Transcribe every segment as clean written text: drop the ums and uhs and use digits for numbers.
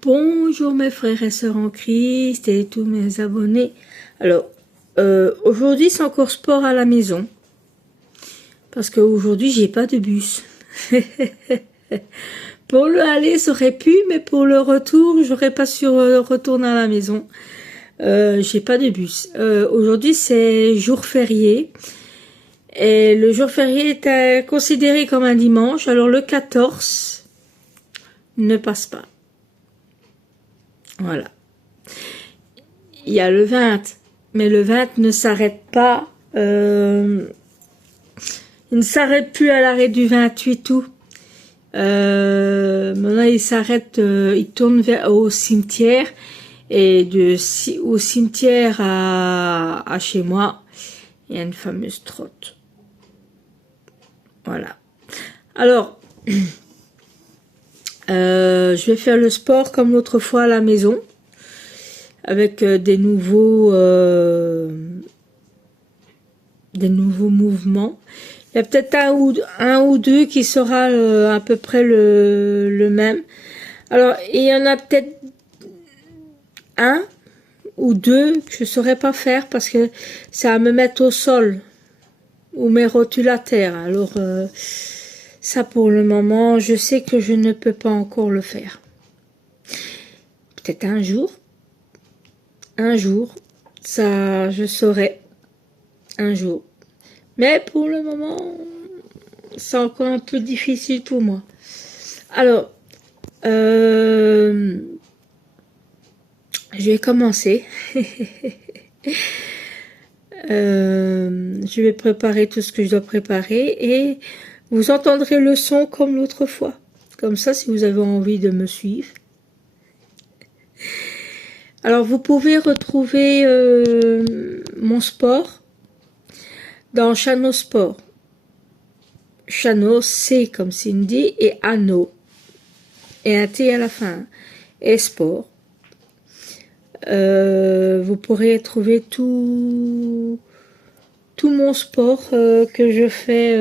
Bonjour mes frères et sœurs en Christ et tous mes abonnés. Alors, aujourd'hui c'est encore sport à la maison. Parce qu'aujourd'hui j'ai pas de bus. Pour le aller ça aurait pu, mais pour le retour, j'aurais pas su retourner à la maison. J'ai pas de bus. Aujourd'hui c'est jour férié. Et le jour férié est considéré comme un dimanche. Alors le 14 ne passe pas. Voilà. Il y a le 20, mais le 20 ne s'arrête pas. Il ne s'arrête plus à l'arrêt du 28 août. Maintenant, il s'arrête, il tourne au cimetière. Et au cimetière à chez moi, il y a une fameuse trotte. Voilà. Alors, je vais faire le sport comme l'autre fois à la maison, avec des nouveaux mouvements. Il y a peut-être un ou deux qui sera à peu près le même. Alors, il y en a peut-être un ou deux que je ne saurais pas faire parce que ça va me mettre au sol ou mes rotulateurs. Alors, ça pour le moment, je sais que je ne peux pas encore le faire. Peut-être un jour, ça je saurai, un jour. Mais pour le moment, c'est encore un peu difficile pour moi. Alors, je vais commencer. Je vais préparer tout ce que je dois préparer et vous entendrez le son comme l'autre fois. Comme ça, si vous avez envie de me suivre. Alors, vous pouvez retrouver mon sport dans Chano Sport. Chano, C comme Cindy, et Anno. Et un T à la fin. Et Sport. Vous pourrez trouver tout mon sport que je fais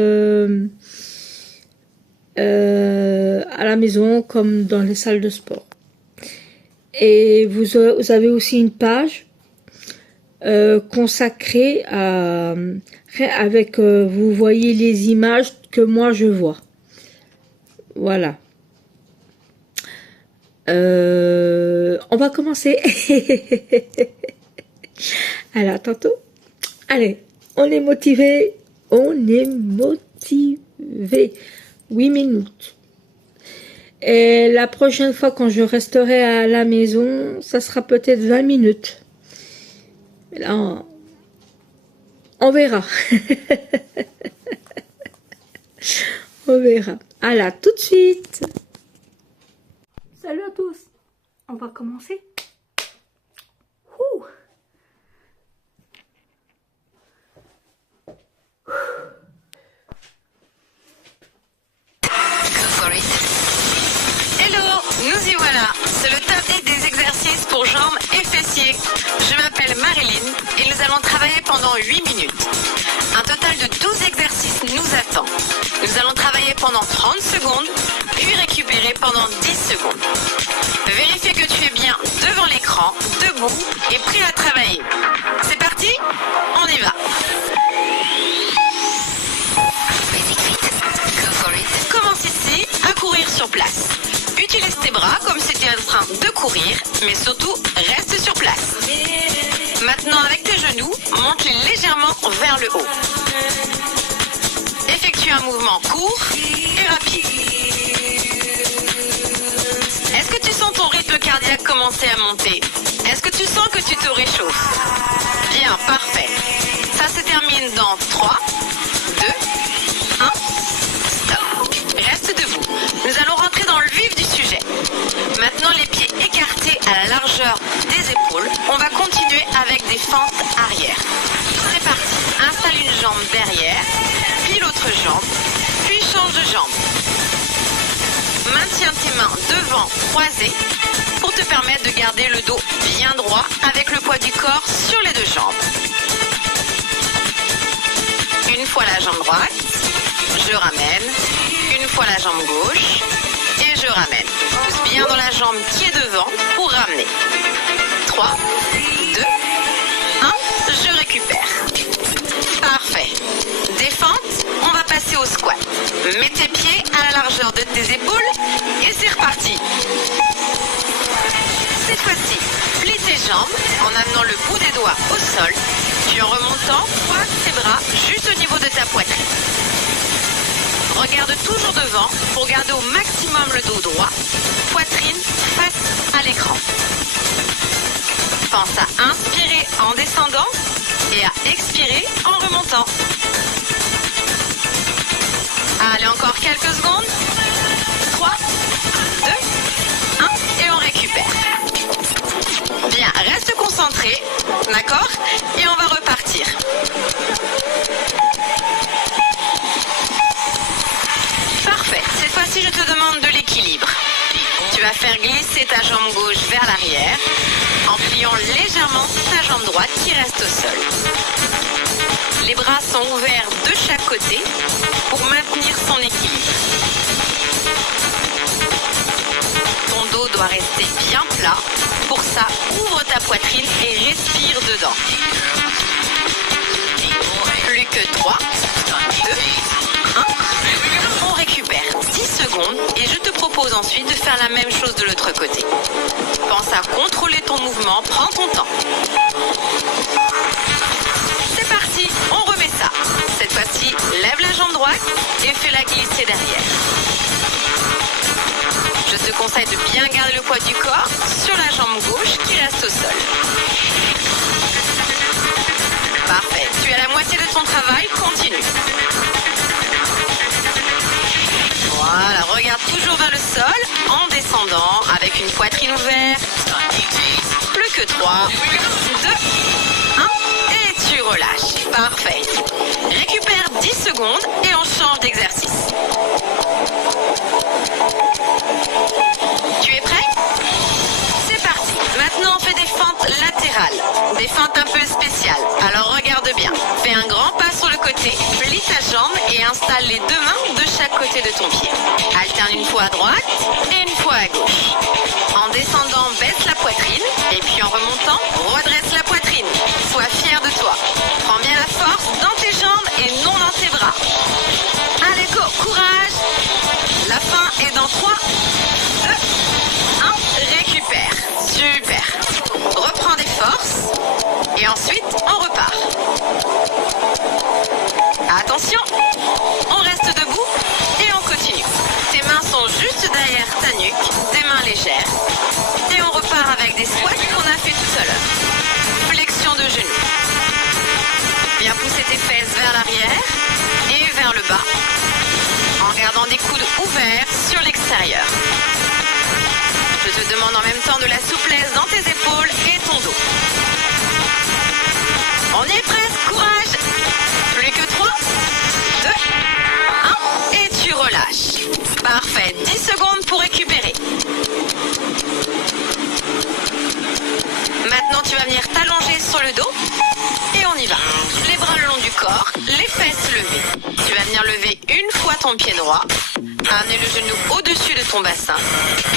à la maison comme dans les salles de sport. Et vous avez aussi une page consacrée à avec vous voyez les images que moi je vois. Voilà. On va commencer. Alors, tantôt. Allez, on est motivé. 8 minutes. Et la prochaine fois, quand je resterai à la maison, ça sera peut-être 20 minutes. Mais là, on verra. On verra. Alors, tout de suite. Salut à tous. On va commencer. Ouh. Hello, nous y voilà. C'est le top 10 des exercices pour jambes et fessiers. Je m'appelle Marilyn et nous allons travailler pendant 8 minutes. Un total de 12 exercices nous attend. Nous allons travailler pendant 30 secondes, puis récupérer pendant 10 secondes. Vérifiez que tu es bien devant l'écran, debout et prêt à travailler. C'est parti? On y va. Commence ici à courir sur place. Utilise tes bras comme si tu étais en train de courir, mais surtout reste sur place. Maintenant avec tes genoux, monte-les légèrement vers le haut. Effectue un mouvement court et rapide. Est-ce que tu sens ton rythme cardiaque commencer à monter? Est-ce que tu sens que tu te réchauffes? Bien, parfait. Ça se termine dans 3, 2, 1, stop. Reste debout. Nous allons rentrer dans le vif du sujet. Maintenant, les pieds écartés à la largeur des épaules. On va continuer avec des fentes arrière. C'est parti. Installe une jambe derrière, puis l'autre jambe, puis change de jambe. Maintiens tes mains devant, croisées, pour te permettre de garder le dos bien droit avec le poids du corps sur les deux jambes. Une fois la jambe droite, je ramène. Une fois la jambe gauche, et je ramène. Pousse bien dans la jambe qui est devant au squat. Mets tes pieds à la largeur de tes épaules et c'est reparti. Cette fois-ci, plie tes jambes en amenant le bout des doigts au sol, puis en remontant, pointe tes bras juste au niveau de ta poitrine. Regarde toujours devant pour garder au maximum le dos droit, poitrine face à l'écran. Pense à inspirer en descendant et à expirer en remontant. Allez, encore quelques secondes. 3, 2, 1 et on récupère. Bien, reste concentré, d'accord? Et on va repartir. Parfait, cette fois-ci je te demande de l'équilibre. Tu vas faire glisser ta jambe gauche vers l'arrière en pliant légèrement ta jambe droite qui reste au sol. Les bras sont ouverts de chaque côté pour maintenir son équilibre. Ton dos doit rester bien plat. Pour ça, ouvre ta poitrine et respire dedans. Plus que 3, 2, 1. On récupère 10 secondes et je te propose ensuite de faire la même chose de l'autre côté. Pense à contrôler ton mouvement, prends ton temps. C'est parti, on remet ça. Cette fois-ci, lève la jambe droite et fais-la glisser derrière. Je te conseille de bien garder le poids du corps sur la jambe gauche qui reste au sol. Parfait, tu es à la moitié de ton travail, continue. Voilà, regarde toujours vers le sol en descendant avec une poitrine ouverte. Plus que 3, 2, 1 et tu relâches. Parfait. Récupère 10 secondes et on change d'exercice. Tu es prêt? C'est parti. Maintenant, on fait des feintes latérales. Des feintes un peu spéciales. Alors, regarde bien. Fais un grand pas sur le côté, plie ta jambe et installe les deux mains de chaque côté de ton pied. Alterne une fois à droite et une fois à gauche. En descendant, baisse la poitrine et puis en remontant, redresse la poitrine. Sois fier de toi. Prends bien la force dans tes jambes et non dans tes bras. Allez, go, courage. La fin est dans 3, 2, 1. Récupère. Super. Reprends des forces et ensuite on repart. Attention, on reste debout et on continue. Tes mains sont juste derrière ta nuque, des mains légères. Et on repart avec des squats qu'on a fait tout à l'heure. Flexion de genoux. Bien pousser tes fesses vers l'arrière et vers le bas, en gardant des coudes ouverts sur l'extérieur. Je te demande en même temps de la souplesse dans tes épaules et ton dos. On y est presque, courage. Plus que 3, 2, 1 et tu relâches. Parfait, 10 secondes pour récupérer. Maintenant tu vas venir t'allonger sur le dos et on y va. Les bras le long du corps, les fesses levées. Tu vas venir lever une fois ton pied droit, amener le genou au-dessus de ton bassin,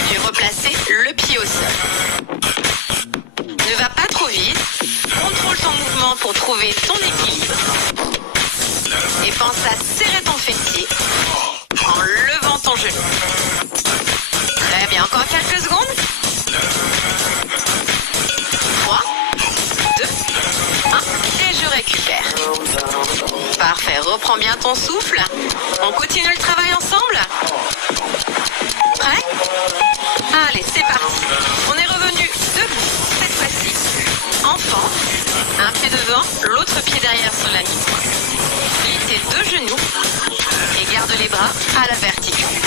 puis replacer le pied au sol. Ne va pas trop vite, contrôle ton mouvement pour trouver ton équilibre. Et pense à serrer ton fessier en levant ton genou. Très bien, encore quelques secondes. 3, 2, 1 et je récupère. Parfait, reprends bien ton souffle. On continue le travail ensemble. Prêt? Allez, c'est parti. On est revenu debout cette fois-ci. Enfant, un pied devant, l'autre pied derrière sur la mi-pointe. Plie tes deux genoux et garde les bras à la verticale.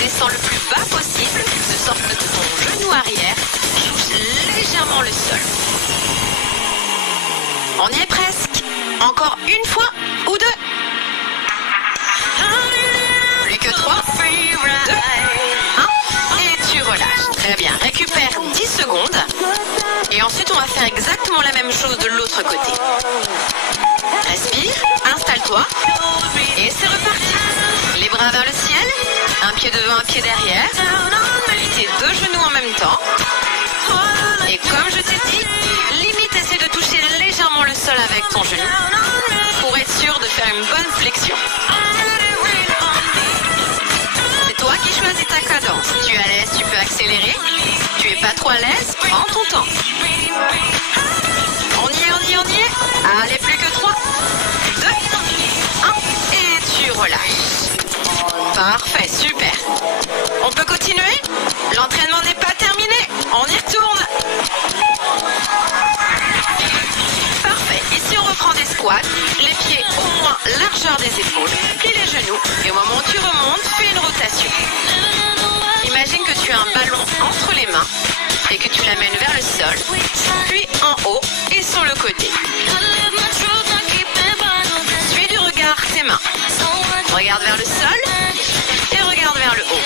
Descends le plus bas possible, de sorte que ton genou arrière touche légèrement le sol. On y est presque. Encore une fois ou deux. Plus que 3, 2, 1 et tu relâches. Très bien, récupère 10 secondes. Et ensuite on va faire exactement la même chose de l'autre côté. Respire, installe-toi et c'est reparti. Les bras vers le ciel, un pied devant, un pied derrière. Plie tes deux genoux en même temps. Et comme je t'ai dit, limite essaie de toucher légèrement le sol avec ton genou pour être sûr de faire une bonne Prends ton temps. On y est, on y est, on y est. Allez, plus que 3, 2, 1. Et tu relâches. Parfait, super. On peut continuer? L'entraînement n'est pas terminé. On y retourne. Parfait. Ici, on reprend des squats. Les pieds au moins largeur des épaules. Plie les genoux. Et au moment où tu remontes, fais une rotation. Imagine que tu as un ballon entre les mains et que tu l'amènes vers le sol, puis en haut et sur le côté. Suis du regard tes mains. Regarde vers le sol et regarde vers le haut.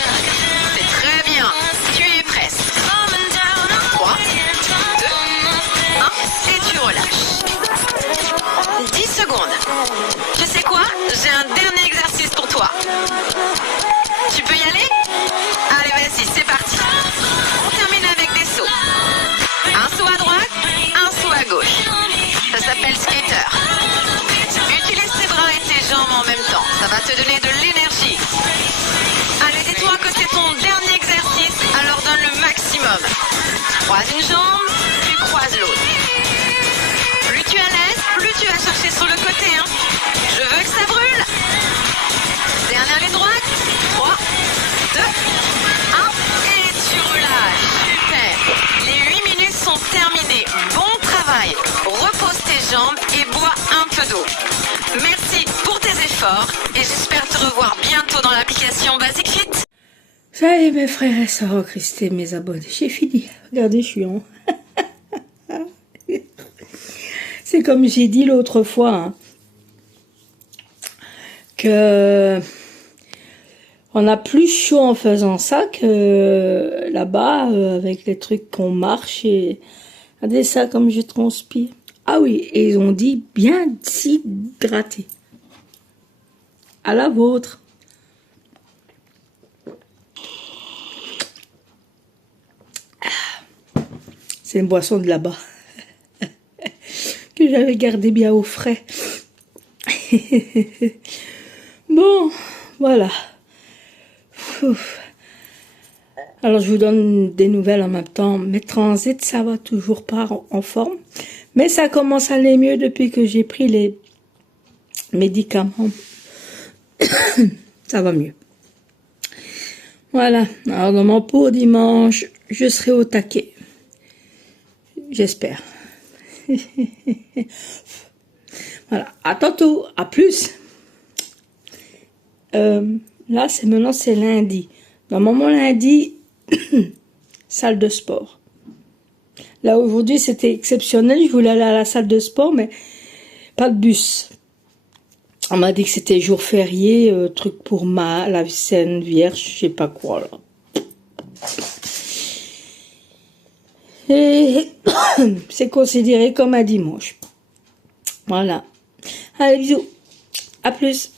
C'est très bien. Tu y es presque. 3, 2, 1 et tu relâches. 10 secondes. Tu sais quoi? J'ai un dernier exercice pour toi. Tu peux y aller? Allez, vas-y, c'est parti. On termine avec des sauts. Un saut à droite, un saut à gauche. Ça s'appelle skater. Utilise tes bras et tes jambes en même temps. Ça va te donner de l'énergie. Allez, dis-toi que c'est ton dernier exercice, alors donne le maximum. Croise une jambe, puis croise l'autre. Plus tu es à l'aise, plus tu vas chercher sur le côté. Hein. Je veux que ça brûle. Dernière ligne droite. 3, 2, 1. Et tu relâches. Super. Les 8 minutes sont terminées. Bon travail. Repose tes jambes et bois un peu d'eau. Merci pour tes efforts et j'espère te revoir bientôt dans l'application Basic Fit. Salut mes frères et sœurs, Christ et mes abonnés. J'ai fini. Regardez, je suis en... C'est comme j'ai dit l'autre fois, hein, que on a plus chaud en faisant ça que là-bas, avec les trucs qu'on marche et... Regardez ça comme je transpire. Ah oui, et ils ont dit bien s'hydrater. À la vôtre. C'est une boisson de là-bas. Que j'avais gardé bien au frais. Bon, voilà. Ouf. Alors, je vous donne des nouvelles en même temps. Mes transits, ça va toujours pas en forme. Mais ça commence à aller mieux depuis que j'ai pris les médicaments. Ça va mieux. Voilà. Alors, dans mon pot dimanche, je serai au taquet. J'espère. Voilà. À tantôt. À plus. Là, maintenant, c'est lundi. Normalement, lundi, salle de sport. Là, aujourd'hui, c'était exceptionnel. Je voulais aller à la salle de sport, mais pas de bus. On m'a dit que c'était jour férié, truc pour la Sainte Vierge, je sais pas quoi, là. Et c'est considéré comme un dimanche. Voilà. Allez, bisous. À plus.